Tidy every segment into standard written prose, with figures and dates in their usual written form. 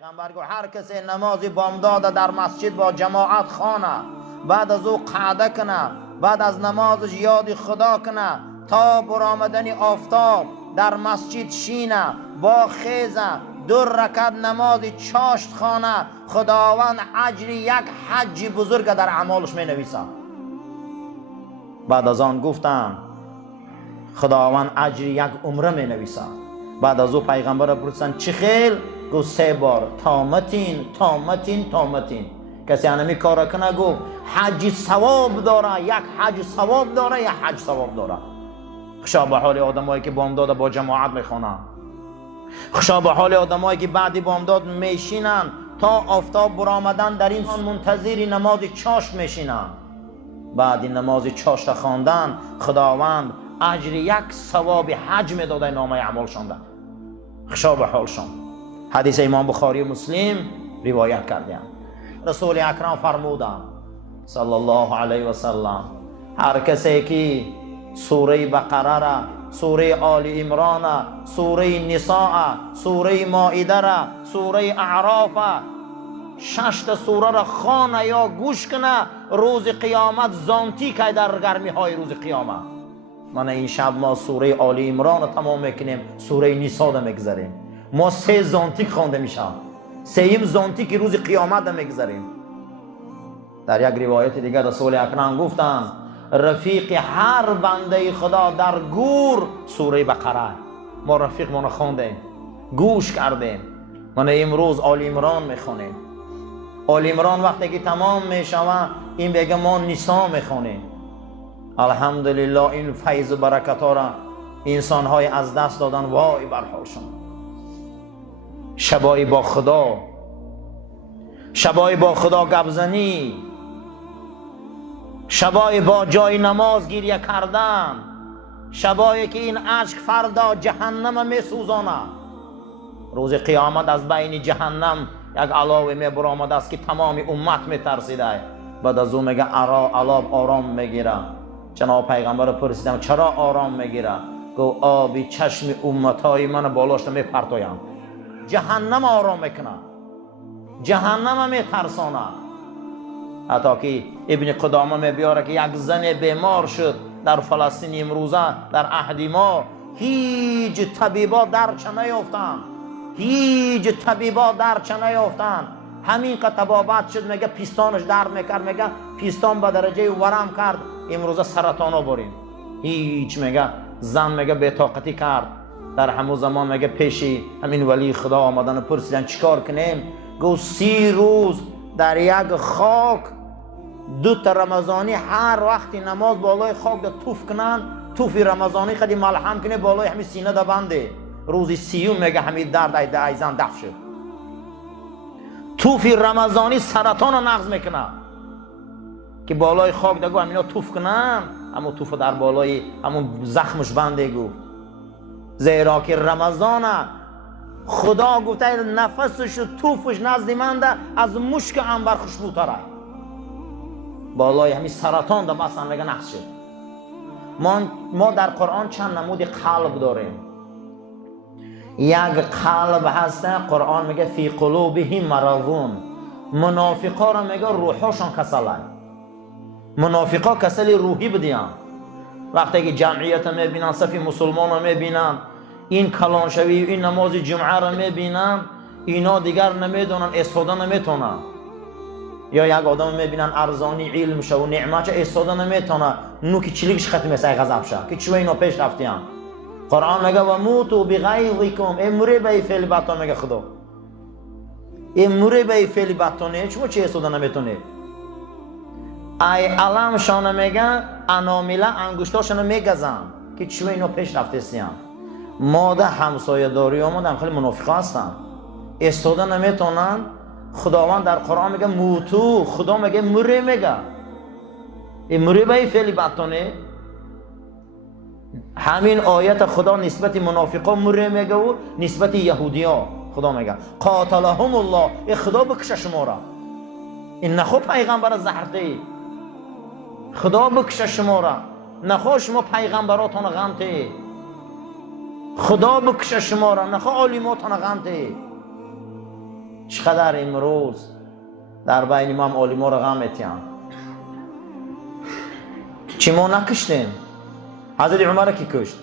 پیغمبر گفت هر کسی نماز بامداد در مسجد با جماعت خانه، بعد از او قعده کنه، بعد از نمازش یاد خدا کنه تا برآمدن آفتاب در مسجد شینه با خیزه 2 رکعت نماز چاشت خانه، خداوند اجر یک حج بزرگ در اعمالش می نویسه. بعد از آن گفتن خداوند اجر یک عمره می نویسه. بعد از او پیغمبر پرسیدن چه خیل؟ گفت 3 بار تامتین تامتین تامتین. کسی انمی کار کنه گفت حج ثواب داره، یک حج ثواب داره، یک حج ثواب داره. خوشا به حال آدمایی که بامداد با جماعت میخونن، خوشا به حال آدمایی که بعد بامداد میشینن تا آفتاب برآمدن در این منتظر نماز چاشت میشینن. بعد این نماز چاشت خواندن خداوند اجر یک ثواب حج میداده نامه اعمالشان ده. خوشا به حالشان. حدیث امام بخاری و مسلم روایت کردند. رسول اکرم فرمودند صلی الله علیه و سلم هر کسی که سوره بقره را، سوره آل عمران، سوره نساء، سوره مائده را، سوره اعراف 6 سوره را خوانه یا گوش کنه روز قیامت زانتی که در گرمی های روز قیامت. من این شب ما سوره آل عمران را تمام میکنیم، سوره نساء را میگذاریم. ما 3 زانتی خوانده میشم، 3م زانتی که روز قیامت را میگذاریم. در یک روایت دیگر رسول اکرم گفتند رفیق هر بنده خدا در گور سوره بقره. ما رفیق ما خوندیم، گوش کردیم. من امروز آل عمران میخونیم. آل عمران وقتی که تمام میشوه این بگه ما نساء میخونیم. الحمدلله این فیض و برکت ها را انسان های از دست دادن، وای بر حالشون. شبای با خدا، شبای با خدا گبزنی، شبای با جای نماز گریه کردن، شبایی که این اشک فردا جهنم می سوزانه. روز قیامت از بین جهنم یک علاوه می برآمده است که تمام امت می ترسیده. بعد از اون میگه علاب آرام میگیره. جناب پیغمبر پرسیدم چرا آرام میگیره؟ گفت آبی چشم امتهای من بالاش می پرتایم. جهنم آرام میکنه، جهنم می ترسانه. حتی که ابن قدامه می بیاره که یک زن بیمار شد در فلسطین امروزه در عهد ما، هیچ طبیبا درچ نیافتند، هیچ طبیبا درچ نیافتند. همین که طبابت شد میگه پیستانش درد میکرد، میگه پیستان به درجه ورم کرد، امروزه سرطانا بریم. هیچ میگه زن میگه بی‌طاقتی کرد. در همون زمان میگه پیشی همین ولی خدا آمدن پرسیدن چیکار کنیم؟ گفت 30 روز در یک خاک 2 رمضانی هر وقتی نماز بالای خاک ده توف کنن، توف رمضانی خدی ملحم کنه بالای همین سینه ده بنده. روزی 30 میگه همین درد ایزن دفع شد. توف رمضانی سرطان رو نقض میکنه که بالای خاک ده گو همینا توف کنن، اما توف در بالای همون زخمش بنده گو. زیرا که رمضان خدا گفته نفسش و توفش نزد من ده از مشک عنبر خوشبوتره. بالای همین سرطان ده مثلا میگه نقص شد. ما در قرآن چند نمود قلب داریم. یک قلب هسته قرآن میگه فی قلوبهم مرضون. منافقا را میگه روحشان کسله. منافقا کسل روحی بدیان. وقتی که جمعیت میبینن، صف مسلمان را میبینن، این کلانشوی این نماز جمعه را میبینن، اینا دیگر نمیدونن استفاده نمیتونن. یا یک آدم میبینن ارزانی علم شه و نعمت استفاده نمیتونه، نوکی چلیکش ختم میشه غضب شه که چوه اینا پیش رفتیان. قرآن میگه و موتوا بغیظکم، امری به فعل بدتون. میگه خدا امری به فعل بدتونه، شما چه استفاده نمیتونه؟ ای علمشان میگن انامیله انگشتاشون میگزن که چوه اینا پیش رفتیان. ما ده همسایه داری ما ده خیلی منافق هستن، استفاده نمیتونن. خداوند در قرآن میگه موتو، خدا میگه مری، میگه این مری به فعل بدتونه. همین آیت خدا نسبت منافقا مری میگه و نسبت یهودیا خدا میگه قاتلهم الله، ای خدا بکشه شما را. این نخو پیغمبر زهرته، خدا بکشه شما را. نخو شما پیغمبراتون غمته، خدا بکشه شما را. نخو عالماتون غمته. چقدر امروز در بین ما هم علما رو غم میتیم. چی ما نکشتیم؟ حضرت عمر کی کشت؟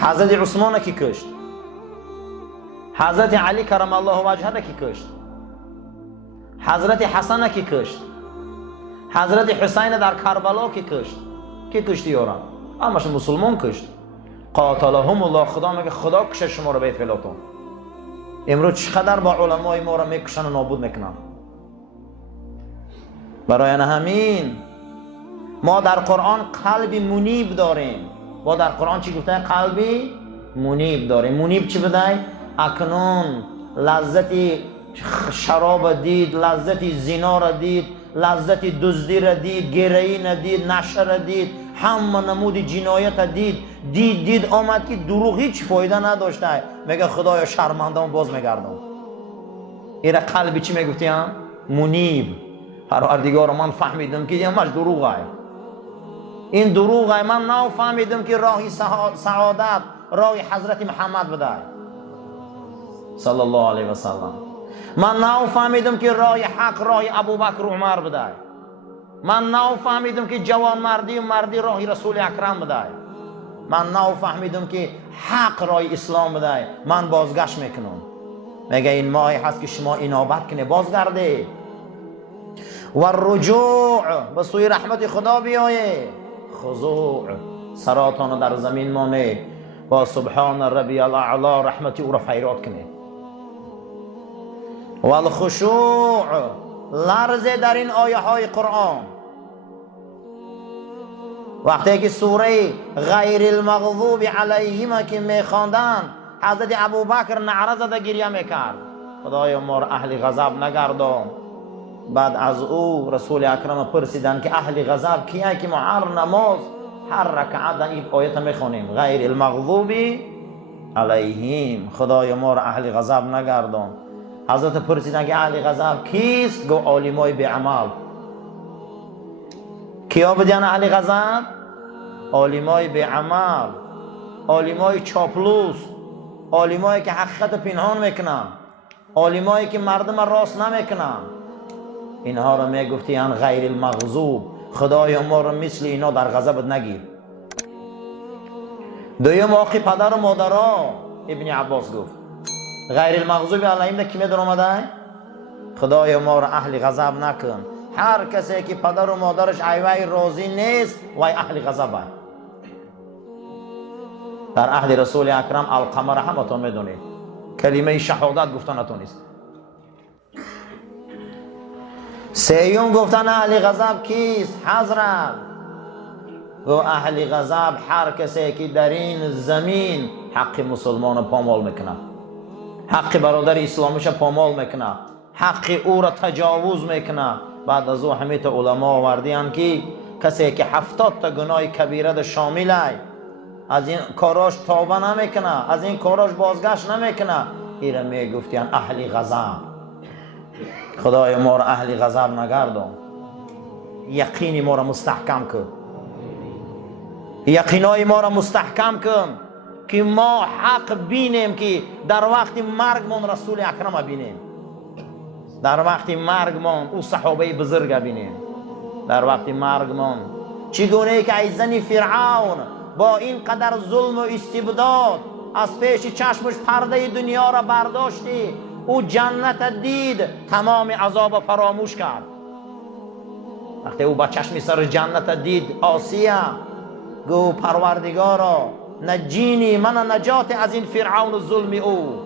حضرت عثمان کی کشت؟ حضرت علی کرم الله وجهه کی کشت؟ حضرت حسن کی کشت؟ حضرت حسین در کربلا کی کشت؟ کی کشتی یارم؟ همش مسلمان کشت. قاتلهم الله. خدا میگه خدا کشه شما رو به فلاتون. امروز چقدر با علمای ما رو میکشن و نابود میکنن. برای همین ما در قرآن قلبی منیب داریم. ما در قرآن چی گفته؟ قلبی منیب داریم. منیب چی بدهی؟ اکنون لذتی شراب دید، لذتی زنا را دید، لذتی دزدی را دید، گرایی ندید، نشه را دید، همه نمود جنایت دید آمد که دروغ هیچ فایده نداشته. میگه خدایا شرمندم باز میگردم. ایره قلبی چی میگفتی هم؟ منیب. پروردگار من فهمیدم که همش دروغه. این دروغه. من نو فهمیدم که راهی سعادت راهی حضرت محمد بده صلی الله علیه و سلم. من نو فهمیدم که راه حق راه ابوبکر و عمر بده. من نو فهمیدم که جوان مردی و مردی راه رسول اکرم بده. من نو فهمیدم که حق راه اسلام بده. من بازگشت میکنم. میگه این ماهی هست که شما انابت کنه، بازگرده و رجوع به سوی رحمت خدا بیایه. خضوع سراتان در زمین مانه با سبحان ربی الاعلا رحمتی او را فیراد کنه. و الخشوع لرزه در این آیه های قرآن. وقتی که سوره غیر المغضوب علیهم که میخواندن حضرت ابوبکر نعره زده گریه میکرد. خدایا ما را اهل غضب نگردان. بعد از او رسول اکرم پرسیدن که اهل غضب کیه که ما هر نماز هر رکعت این آیت میخونیم غیر المغضوب علیهم. خدایا ما را اهل غضب نگردان. حضرت پرسیدن که اهل غضب کیست؟ گو عالمای به عمل. کیا بدین اهل غضب؟ عالمای به عمل، عالمای چاپلوس، عالمایی که حقیقت پنهان میکنن، عالمایی که مردم راست نمیکنن. اینها را میگفتین غیر المغضوب. خدای ما را مثل اینا در غضبت نگیر. دویم آقی پدر و مادرها ابن عباس گفت غیر المغضوب علیهم کی میدون آمده؟ خدای ما را اهل غضب نکن. هر کسی که پدر و مادرش ایوای راضی نیست وای اهل غضبه. در عهد رسول اکرم القمر همتون میدونید کلمه شهادت گفتن نتونست. سیوم گفتن اهل غضب کیست؟ حضرت و اهل غضب هر کسی که در این زمین حق مسلمان پامال میکنه، حق برادر اسلامیش پامال میکنه، حق او را تجاوز میکنه. بعد از او همیت علما آوردین که کسی که 70 تا گناه کبیره شامله از این کاراش توبه نمیکنه، از این کاراش بازگشت نمیکنه، ایره میگفتین اهل غضب. خدای ما را اهل غضب نگردان. یقین ما را مستحکم کن. یقینای ما را مستحکم کن که ما حق بینیم که در وقت مرگمون رسول اکرم بینیم، در وقت مرگمون او صحابه بزرگ بینیم، در وقت مرگمون چگونه که ای زن فرعون با این قدر ظلم و استبداد از پیش چشمش پرده دنیا را برداشتی، او جنت دید تمام عذاب فراموش کرد. وقتی او با چشم سر جنت دید آسیه گو پروردگارا نجینی، من نجات از این فرعون و ظلم او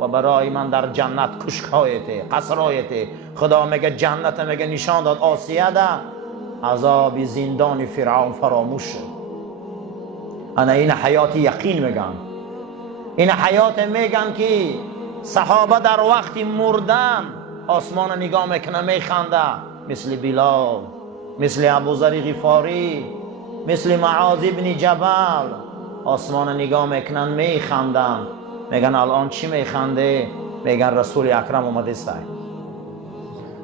و برای من در جنت کشکایته قصرایته. خدا میگه جنت میگه نشان داد آسیه ده عذاب زندان فرعون فراموش شد. انا این حیات یقین میگن، این حیات میگن که صحابه در وقت مردن آسمان نگاه میکنه میخنده، مثل بلال، مثل ابوذر غفاری، مثل معاذ ابن جبل آسمان نگاه میکنن میخندن. میگن الان چی میخنده؟ میگن رسول اکرم اومده است،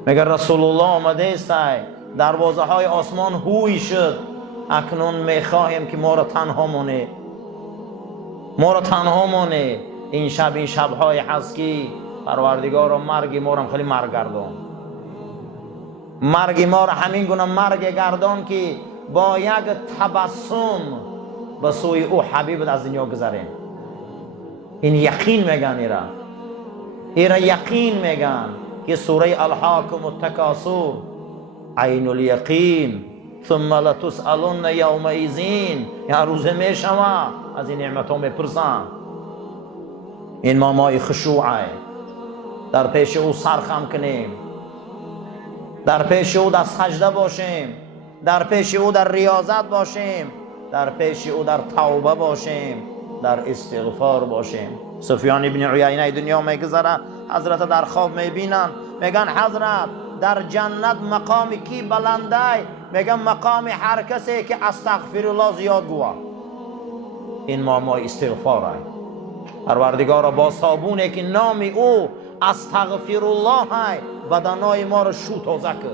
میگن رسول الله آمده است. دروازه های آسمان هوی شد. اکنون میخواهیم که ما را تنها مونه، ما را تنها مونه. این شب این شبهای هست که پروردگار مرگ ما رو خیلی مرگ گردان، مرگ ما رو همین گونه مرگ گردان که با یک تبسم به سوی او حبیب از دنیا گذریم. این یقین میگن، ایرا یقین میگن که سوره الحاکم التکاثر عین الیقین ثم لتسألن یومئذ، یا روز میشوه از این نعمت ها میپرسن. این مامای خشوعه، در پیش او سرخم کنیم، در پیش او در سجده باشیم، در پیش او در ریاضت باشیم، در پیش او در توبه باشیم، در استغفار باشیم. سفیان ابن عیینه دنیا میگذره، حضرت در خواب میبینن، میگن حضرت در جنت مقام کی بلنده؟ میگن مقام هر کسی که استغفر الله زیاد گوه. این مامای استغفار های پروردگار با صابونه که نام او استغفر الله های بدنای ما رو شو تازه که،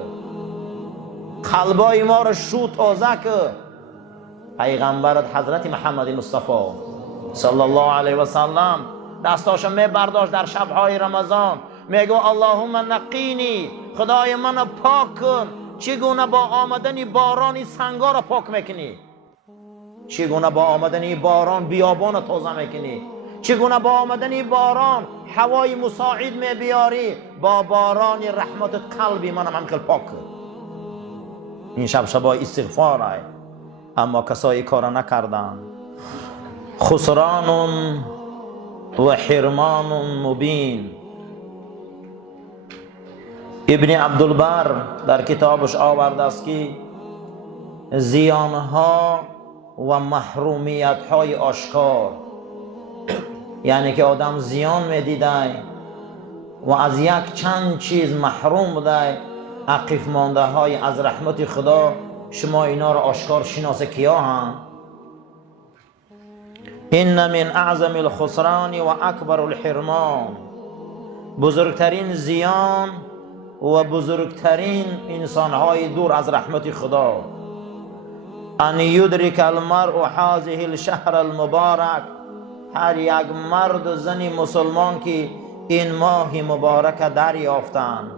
قلبای ما رو شو تازه که. پیغمبرت حضرت محمد مصطفی صلی الله علیه و سلم دستاشو میبرداشت در شبهای رمضان، میگو اللهم نقینی، خدای من پاک کن. چگونه با آمدن باران سنگا رو پاک میکنی، چگونه با آمدن باران بیابان تازه میکنی، چگونه با آمدن باران هوای مساعد میبیاری، با باران رحمت قلبی من هم خیلی پاک کن. این شبای استغفار های، اما کسایی کار نکردن. خسران و حرمان مبین. ابن عبدالبر در کتابش آورده است که زیانها و محرومیتهای آشکار، یعنی که آدم زیان میدیده و از یک چند چیز محروم بوده، عقیف مانده های از رحمت خدا، شما اینا رو آشکار شناسه کیا هم؟ این من اعظم الخسران و اکبر الحرمان، بزرگترین زیان و بزرگترین انسانهای دور از رحمت خدا. ان یدرک المرء هذه الشهر المبارک، هر یک مرد و زن مسلمان که این ماه مبارک دریافتند.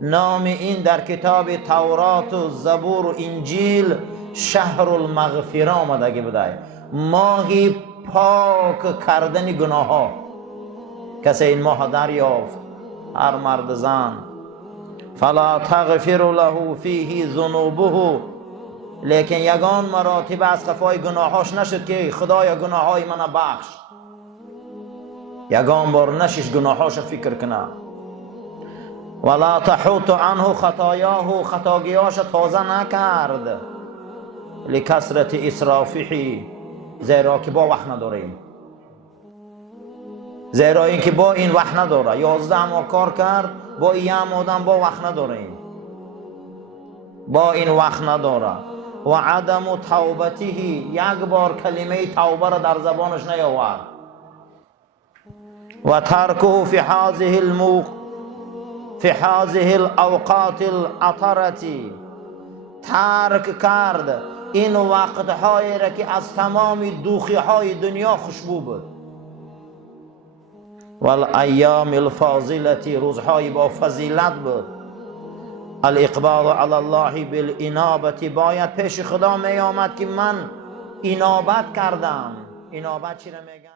نام این در کتاب تورات و زبور و انجیل شهر المغفره آمدگی بوده، ماهی پاک کردن گناه ها. کسی این ماه دریافت، هر مرد زن، فلا تغفر له فیه ذنوبه، لیکن یگان مراتب از خفای گناهاش نشد که خدایا گناهای من بخش، یگان بار نشش گناهاش فکر کنه. ولا تحوط عنه خطایاه، خطاگیاش تازه نکرد. لکثرت اسرافه، زیرا که با وقت نداره، زیرا این که با این وقت نداره، 11 ماه کار کرد، با این آدم با وقت نداره، با این وقت نداره. و عدم توبته، یک بار کلمه توبه را در زبانش نیاورد. و ترکه فی هذه الاوقات العطرتی، ترک کرد این وقتهایی را که از تمام دوخی های دنیا خوشبو بود. والایام الفاضلتی، روزهای با فضیلت بود. الاقبال علی الله بالانابه، باید پیش خدا می آمد که من انابت کردم. انابت چی را میگن؟